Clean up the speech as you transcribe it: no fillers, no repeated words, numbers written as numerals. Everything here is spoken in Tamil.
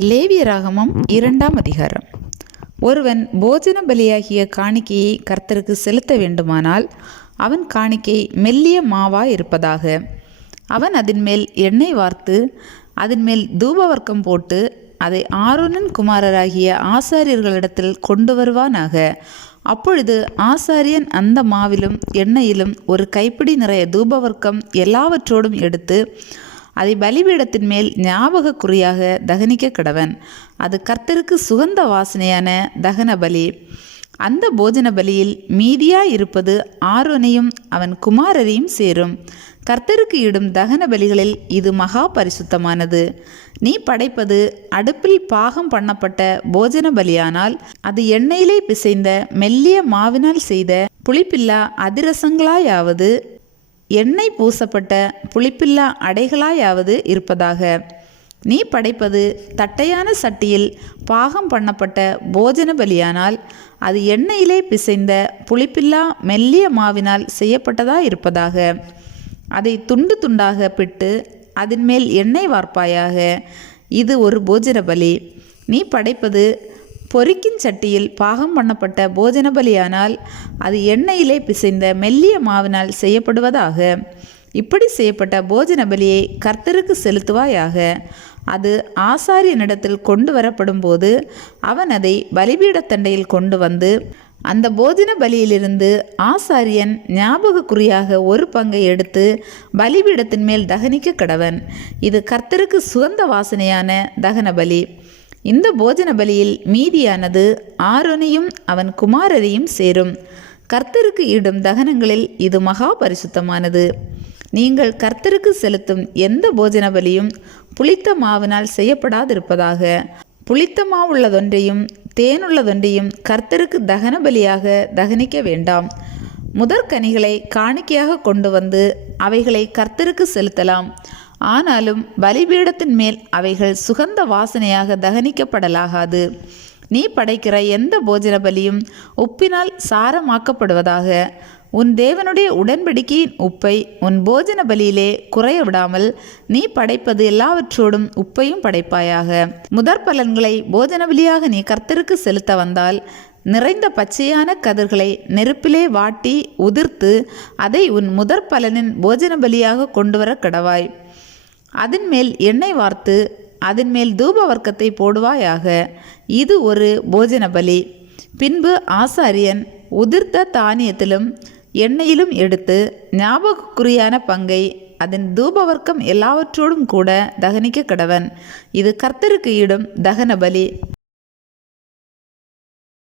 லேவியராகமம் 2ஆம் அதிகாரம். ஒருவன் போஜன பலியாகிய காணிக்கையை கர்த்தருக்கு செலுத்த வேண்டுமானால் அவன் காணிக்கை மெல்லிய மாவாய் இருப்பதாக. அவன் அதின்மேல் எண்ணெய் வார்த்து அதின்மேல் தூபவர்க்கம் போட்டு அதை ஆரோனின் குமாரராகிய ஆசாரியர்களிடத்தில் கொண்டு வருவானாக. அப்பொழுது ஆசாரியன் அந்த மாவிலும் எண்ணெயிலும் ஒரு கைப்பிடி நிறைய தூபவர்க்கம் எல்லாவற்றோடும் எடுத்து அதை பலிபீடத்தின் மேல் ஞாபக குறியாக தகனிக்க கடவன். அது கர்த்தருக்கு சுகந்த வாசனையான தகன பலி. அந்த போஜன பலியில் மீதியாயிருப்பது ஆரோனையும் அவன் குமாரரையும் சேரும். கர்த்தருக்கு இடும் தகன பலிகளில் இது மகா பரிசுத்தமானது. நீ படைப்பது அடுப்பில் பாகம் பண்ணப்பட்ட போஜன பலியானால் அது எண்ணெயிலே பிசைந்த மெல்லிய மாவினால் செய்த புளிப்பில்லா அதிரசங்களாயாவது எண்ணெய் பூசப்பட்ட புளிப்பில்லா அடைகளாயாவது இருப்பதாக. நீ படைப்பது தட்டையான சட்டியில் பாகம் பண்ணப்பட்ட போஜன பலியானால் அது எண்ணெயிலே பிசைந்த புளிப்பில்லா மெல்லிய மாவினால் செய்யப்பட்டதாக இருப்பதாக. அதை துண்டு துண்டாக பிட்டு அதன்மேல் எண்ணெய் வார்ப்பாயாக. இது ஒரு போஜன பலி. நீ படைப்பது பொரிக்கின் சட்டியில் பாகம் பண்ணப்பட்ட போஜன பலியானால் அது எண்ணெயிலே பிசைந்த மெல்லிய மாவினால் செய்யப்படுவதாக. இப்படி செய்யப்பட்ட போஜன பலியை கர்த்தருக்கு செலுத்துவாயாக. அது ஆசாரியனிடத்தில் கொண்டு வரப்படும் போது அவன் அதை பலிபீடத்தண்டையில் கொண்டு வந்து அந்த போஜன பலியிலிருந்து ஆசாரியன் ஞாபக குறியாக ஒரு பங்கை எடுத்து பலிபீடத்தின் மேல் தகனிக்க கடவன். இது கர்த்தருக்கு சுகந்த வாசனையான தகன பலி. இந்த போஜன பலியில் மீதியானது ஆரோனையும் அவன் குமாரரையும் சேரும். கர்த்தருக்கு இடும் தகனங்களில் இது மகா பரிசுத்தமானது. நீங்கள் கர்த்தருக்கு செலுத்தும் எந்த போஜன பலியும் புளித்த மாவினால் செய்யப்படாதிருப்பதாக. புளித்த மாவுள்ளதொன்றையும் தேனுள்ளதொன்றையும் கர்த்தருக்கு தகன பலியாக தகனிக்க வேண்டாம். முதற்கனிகளை காணிக்கையாக கொண்டு வந்து அவைகளை கர்த்தருக்கு செலுத்தலாம். ஆனாலும் பலிபீடத்தின் மேல் அவைகள் சுகந்த வாசனையாக தகனிக்கப்படலாகாது. நீ படைக்கிற எந்த போஜன பலியும் உப்பினால் சாரமாக்கப்படுவதாக. உன் தேவனுடைய உடன்படிக்கையின் உப்பை உன் போஜன பலியிலே குறைய விடாமல் நீ படைப்பது எல்லாவற்றோடும் உப்பையும் படைப்பாயாக. முதற் பலன்களை போஜன பலியாக நீ கர்த்தருக்கு செலுத்த வந்தால் நிறைந்த பச்சையான கதிர்களை நெருப்பிலே வாட்டி உதிர்த்து அதை உன் முதற் பலனின் போஜன பலியாக கொண்டு வர கடவாய். அதன்மேல் எண்ணெய் வார்த்து அதன்மேல் தூப வர்க்கத்தை போடுவாயாக. இது ஒரு போஜன பலி. பின்பு ஆசாரியன் உதிர்த்த தானியத்திலும் எண்ணெயிலும் எடுத்து ஞாபகக்குறியான பங்கை அதன் தூபவர்க்கம் எல்லாவற்றோடும் கூட தகனிக்க கடவன். இது கர்த்தருக்கு இடும் தகன பலி.